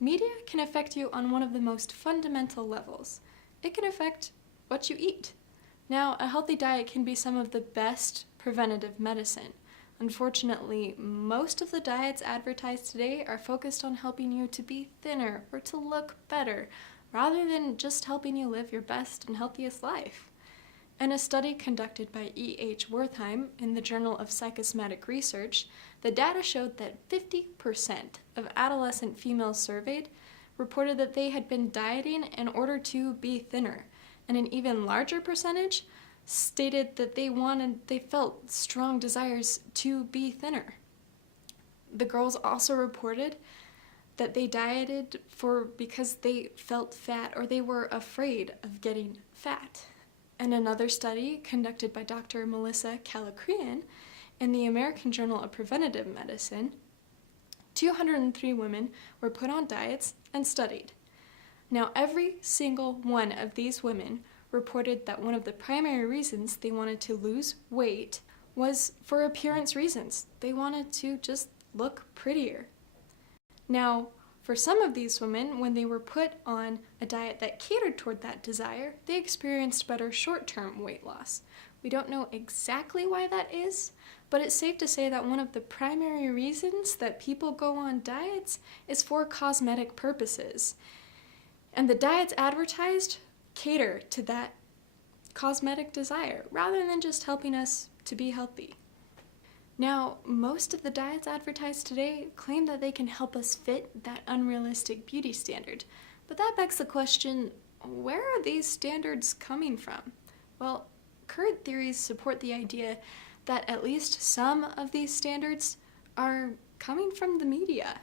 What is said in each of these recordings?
Media can affect you on one of the most fundamental levels. It can affect what you eat. Now, a healthy diet can be some of the best preventative medicine. Unfortunately, most of the diets advertised today are focused on helping you to be thinner or to look better, rather than just helping you live your best and healthiest life. In a study conducted by E.H. Wertheim in the Journal of Psychosomatic Research, the data showed that 50% of adolescent females surveyed reported that they had been dieting in order to be thinner, and an even larger percentage stated that they felt strong desires to be thinner. The girls also reported that they dieted because they felt fat or they were afraid of getting fat. In another study conducted by Dr. Melissa Calacrean in the American Journal of Preventive Medicine, 203 women were put on diets and studied. Now, every single one of these women reported that one of the primary reasons they wanted to lose weight was for appearance reasons. They wanted to just look prettier. Now, for some of these women, when they were put on a diet that catered toward that desire, they experienced better short-term weight loss. We don't know exactly why that is, but it's safe to say that one of the primary reasons that people go on diets is for cosmetic purposes. And the diets advertised cater to that cosmetic desire, rather than just helping us to be healthy. Now, most of the diets advertised today claim that they can help us fit that unrealistic beauty standard. But that begs the question, where are these standards coming from? Well, current theories support the idea that at least some of these standards are coming from the media.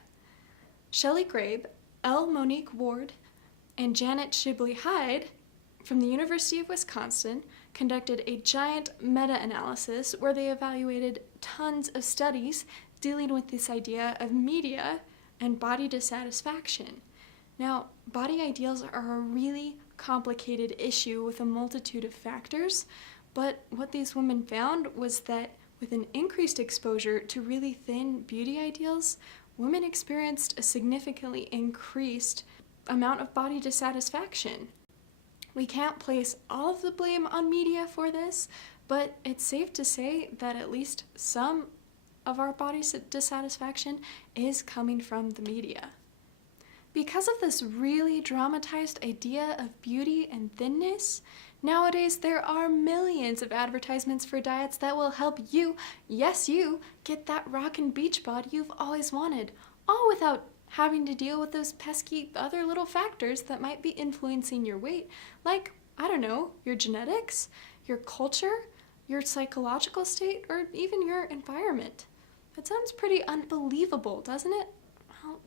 Shelley Grabe, L. Monique Ward, and Janet Shibley Hyde from the University of Wisconsin conducted a giant meta-analysis where they evaluated tons of studies dealing with this idea of media and body dissatisfaction. Now, body ideals are a really complicated issue with a multitude of factors, but what these women found was that with an increased exposure to really thin beauty ideals, women experienced a significantly increased amount of body dissatisfaction. We can't place all of the blame on media for this, but it's safe to say that at least some of our body dissatisfaction is coming from the media. Because of this really dramatized idea of beauty and thinness, nowadays there are millions of advertisements for diets that will help you, yes you, get that rockin' beach bod you've always wanted, all without having to deal with those pesky other little factors that might be influencing your weight, like, I don't know, your genetics, your culture, your psychological state, or even your environment. It sounds pretty unbelievable, doesn't it? Well,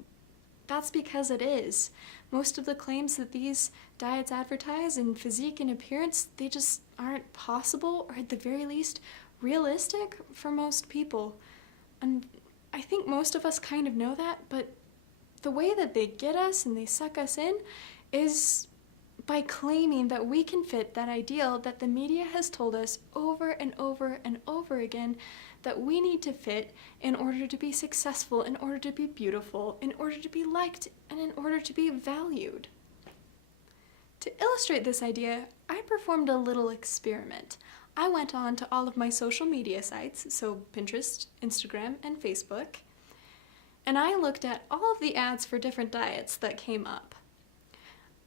that's because it is. Most of the claims that these diets advertise in physique and appearance, they just aren't possible, or at the very least, realistic for most people. And I think most of us kind of know that, but the way that they get us and they suck us in is by claiming that we can fit that ideal that the media has told us over and over and over again that we need to fit in order to be successful, in order to be beautiful, in order to be liked, and in order to be valued. To illustrate this idea, I performed a little experiment. I went on to all of my social media sites, so Pinterest, Instagram, and Facebook, and I looked at all of the ads for different diets that came up.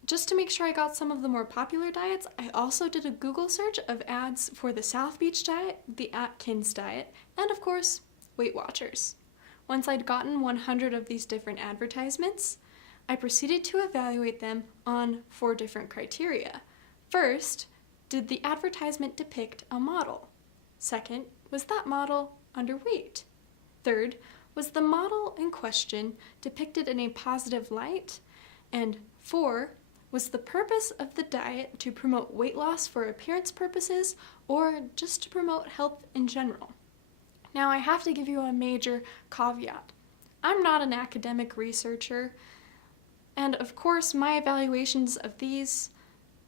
Just to make sure I got some of the more popular diets, I also did a Google search of ads for the South Beach diet, the Atkins diet, and of course, Weight Watchers. Once I'd gotten 100 of these different advertisements, I proceeded to evaluate them on 4 different criteria. First, did the advertisement depict a model? Second, was that model underweight? Third, was the model in question depicted in a positive light? And 4, was the purpose of the diet to promote weight loss for appearance purposes or just to promote health in general? Now, I have to give you a major caveat. I'm not an academic researcher, and of course my evaluations of these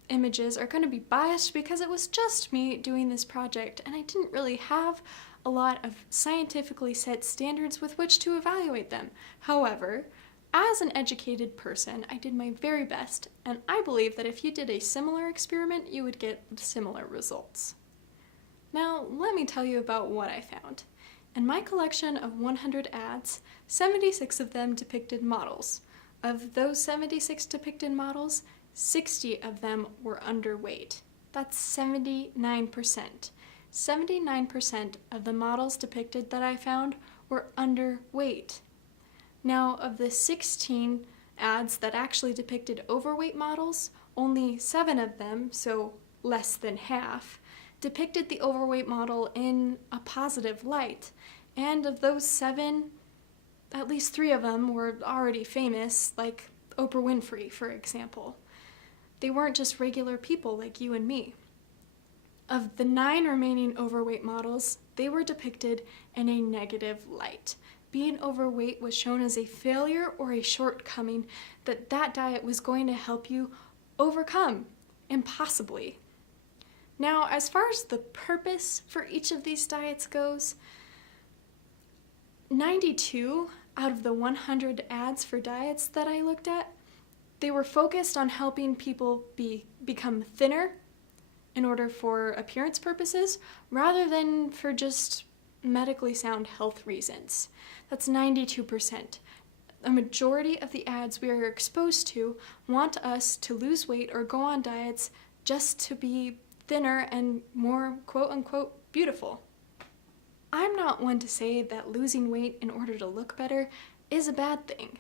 images are going to be biased because it was just me doing this project and I didn't really have a lot of scientifically set standards with which to evaluate them. However, As an educated person, I did my very best, and I believe that if you did a similar experiment, you would get similar results. Now, let me tell you about what I found. In my collection of 100 ads, 76 of them depicted models. Of those 76 depicted models, 60 of them were underweight. That's 79%. 79% of the models depicted that I found were underweight. Now, of the 16 ads that actually depicted overweight models, only 7 of them, so less than half, depicted the overweight model in a positive light. And of those 7, at least 3 of them were already famous, like Oprah Winfrey, for example. They weren't just regular people like you and me. Of the 9 remaining overweight models, they were depicted in a negative light. Being overweight was shown as a failure or a shortcoming that diet was going to help you overcome, impossibly. Now, as far as the purpose for each of these diets goes, 92 out of the 100 ads for diets that I looked at, they were focused on helping people become thinner in order for appearance purposes, rather than for just medically sound health reasons. That's 92%. A majority of the ads we are exposed to want us to lose weight or go on diets just to be thinner and more quote-unquote beautiful. I'm not one to say that losing weight in order to look better is a bad thing.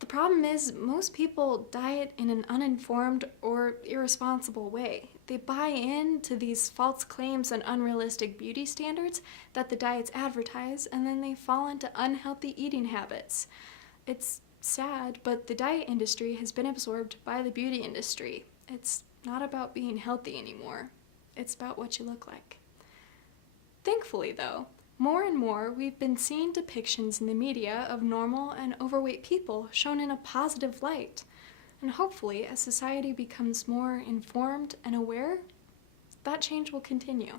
The problem is most people diet in an uninformed or irresponsible way. They buy into these false claims and unrealistic beauty standards that the diets advertise, and then they fall into unhealthy eating habits. It's sad, but the diet industry has been absorbed by the beauty industry. It's not about being healthy anymore. It's about what you look like. Thankfully, though, more and more we've been seeing depictions in the media of normal and overweight people shown in a positive light. And hopefully, as society becomes more informed and aware, that change will continue.